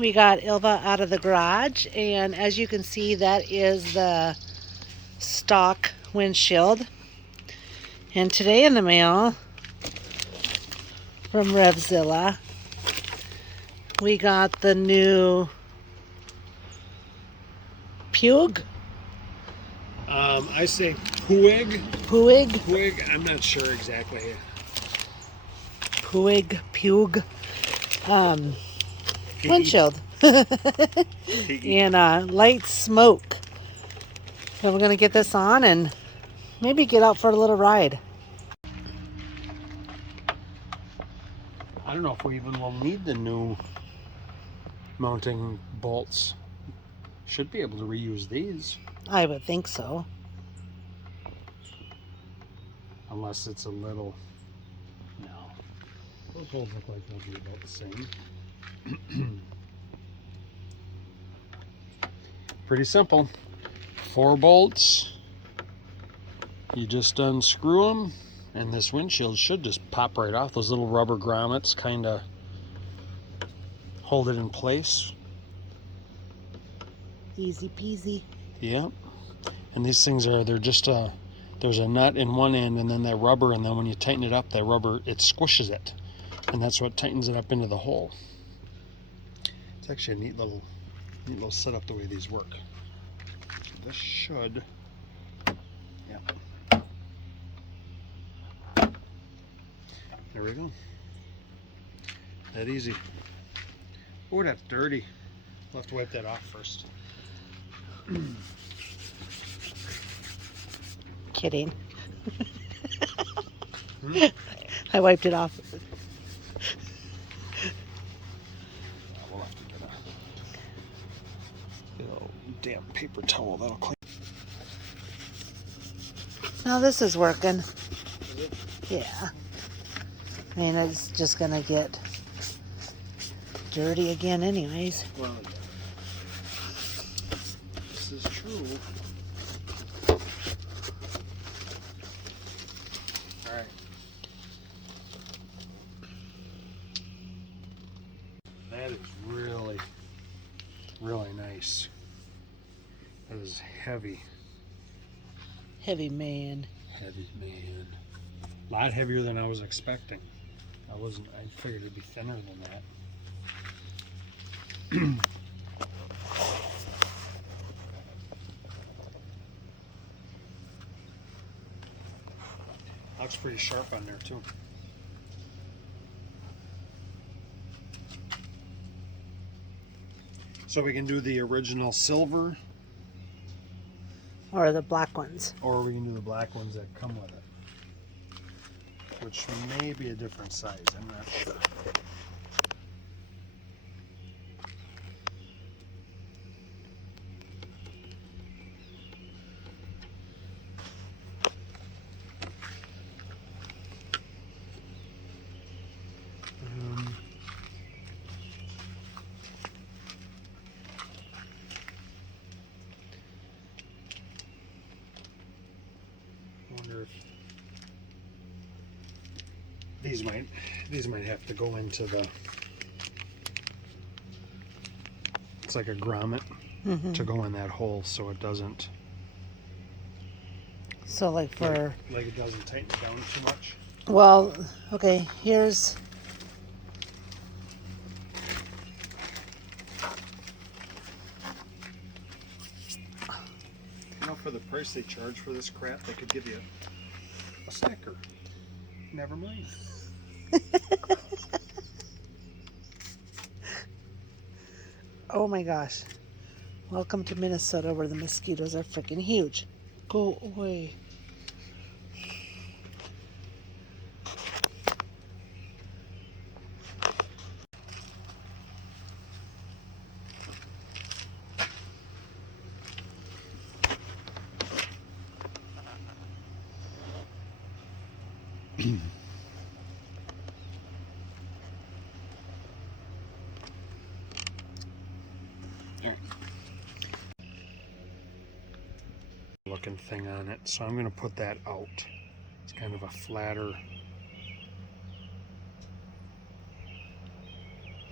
We got Ilva out of the garage, and as you can see, that is the stock windshield. And today in the mail from Revzilla, we got the new PUIG. I say PUIG. PUIG. PUIG. I'm not sure exactly. PUIG. Windshield. And light smoke. So we're gonna get this on and maybe get out for a little ride. I don't know if we even will need the new mounting bolts. Should be able to reuse these. I would think so. Unless it's a little... No. Those holes look like they'll be about the same. Pretty simple. 4 bolts. You just unscrew them, and this windshield should just pop right off. Those little rubber grommets kind of hold it in place. Easy peasy. Yep. And these things they're just there's a nut in one end, and then that rubber, and then when you tighten it up, that rubber, it squishes it. And that's what tightens it up into the hole. It's actually a neat little setup the way these work. So this should, yeah. There we go. That easy. Oh, that's dirty. We'll have to wipe that off first. Kidding. I wiped it off. We'll have to get a little damp paper towel. That'll clean. Now this is working. Is it? Yeah. I mean, it's just gonna get dirty again anyways. Well, yeah. This is true. All right. That is really, really nice. That is heavy. Heavy man. Heavy, man. A lot heavier than I was expecting. I figured it'd be thinner than that. Looks pretty sharp on there too. So we can do the original silver, Or the black ones. or we can do the black ones that come with it, which may be a different size. I'm not sure. Wonder if these might have to go into the, it's like a grommet to go in that hole so it doesn't, So like for, like it doesn't tighten down too much. well, okay, here's, You know, for the price they charge for this crap, they could give you a sticker. Never mind. oh my gosh. Welcome to Minnesota where the mosquitoes are freaking huge. Go away. Looking thing on it, so I'm going to put that out. It's kind of a flatter.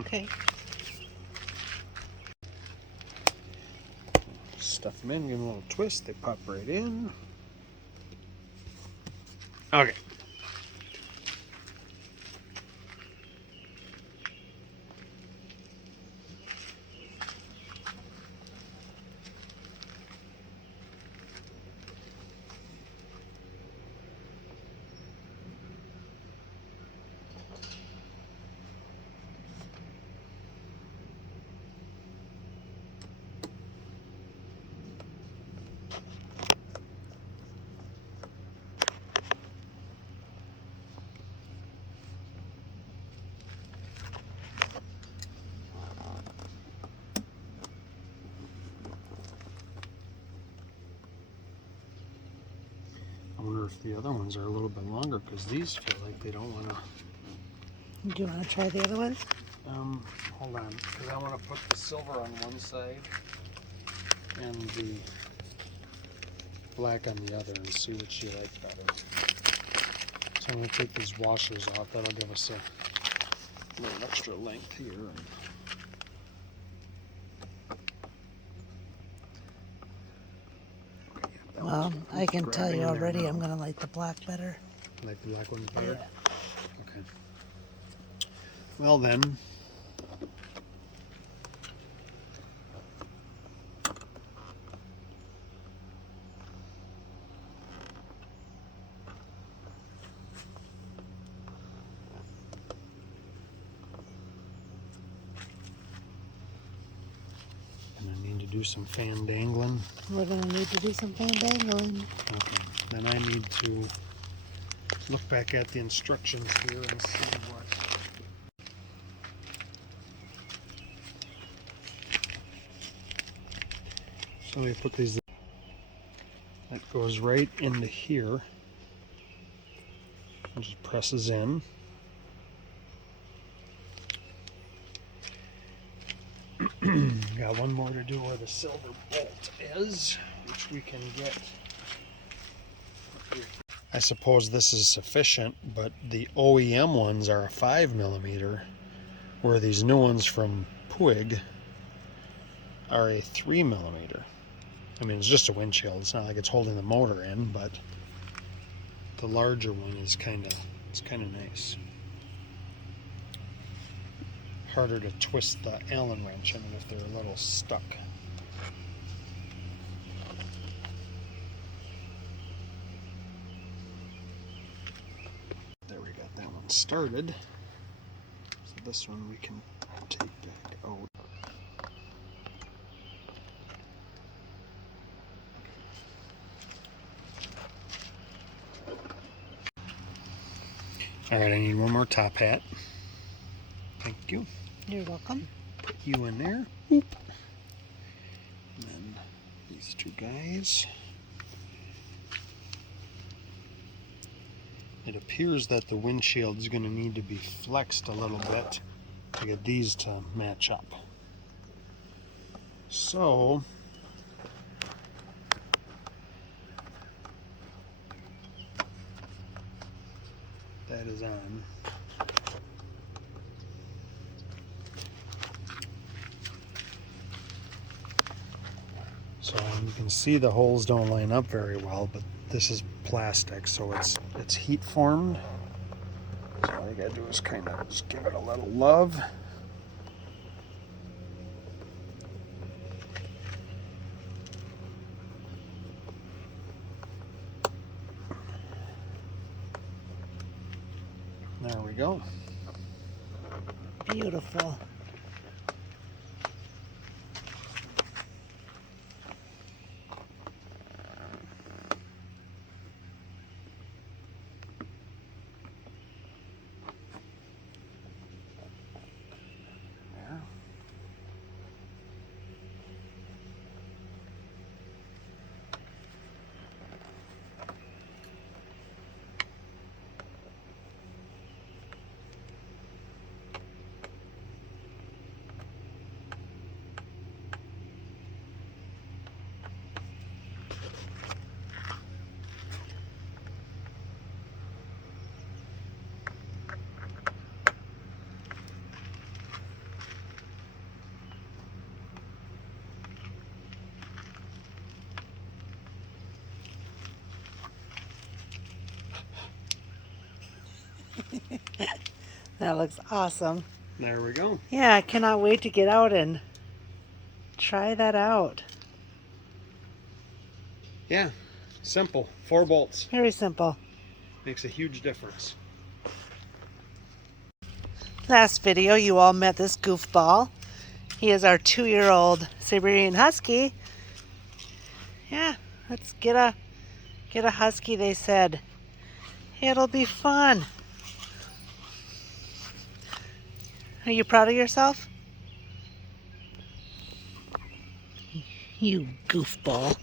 Okay. Stuff them in, give them a little twist, they pop right in. Okay. I wonder if the other ones are a little bit longer because these feel like they don't want to. Do you want to try the other one? Hold on, because I want to put the silver on one side and the black on the other and see which you like better. So I'm going to take these washers off. That'll give us a little extra length here. Well, I can tell you already I'm going to like the black better. Like the black one better? Yeah. Okay. Well then, do some fan dangling. We're going to need to do some fan dangling. Okay, then I need to look back at the instructions here and see what. So we put these, that goes right into here. It just presses in. Got one more to do where the silver bolt is, which we can get. I suppose this is sufficient, but the OEM ones are a 5mm, where these new ones from PUIG are a 3mm. I mean, it's just a windshield. It's not like it's holding the motor in, but the larger one is kind of nice. Harder to twist the Allen wrench in if they're a little stuck. There, we got that one started. So this one we can take back out. Alright, I need one more top hat. Thank you. You're welcome. Put you in there. Oop. And then these two guys. It appears that the windshield is going to need to be flexed a little bit to get these to match up. So that is on. So you can see the holes don't line up very well, but this is plastic, so it's heat formed. So all you gotta do is kind of just give it a little love. There we go. Beautiful. That looks awesome. There we go. Yeah, I cannot wait to get out and try that out. Yeah, simple. 4 bolts. Very simple. Makes a huge difference. Last video, you all met this goofball. He is our 2-year-old Siberian Husky. Yeah, let's get a husky, they said. It'll be fun. Are you proud of yourself? You goofball.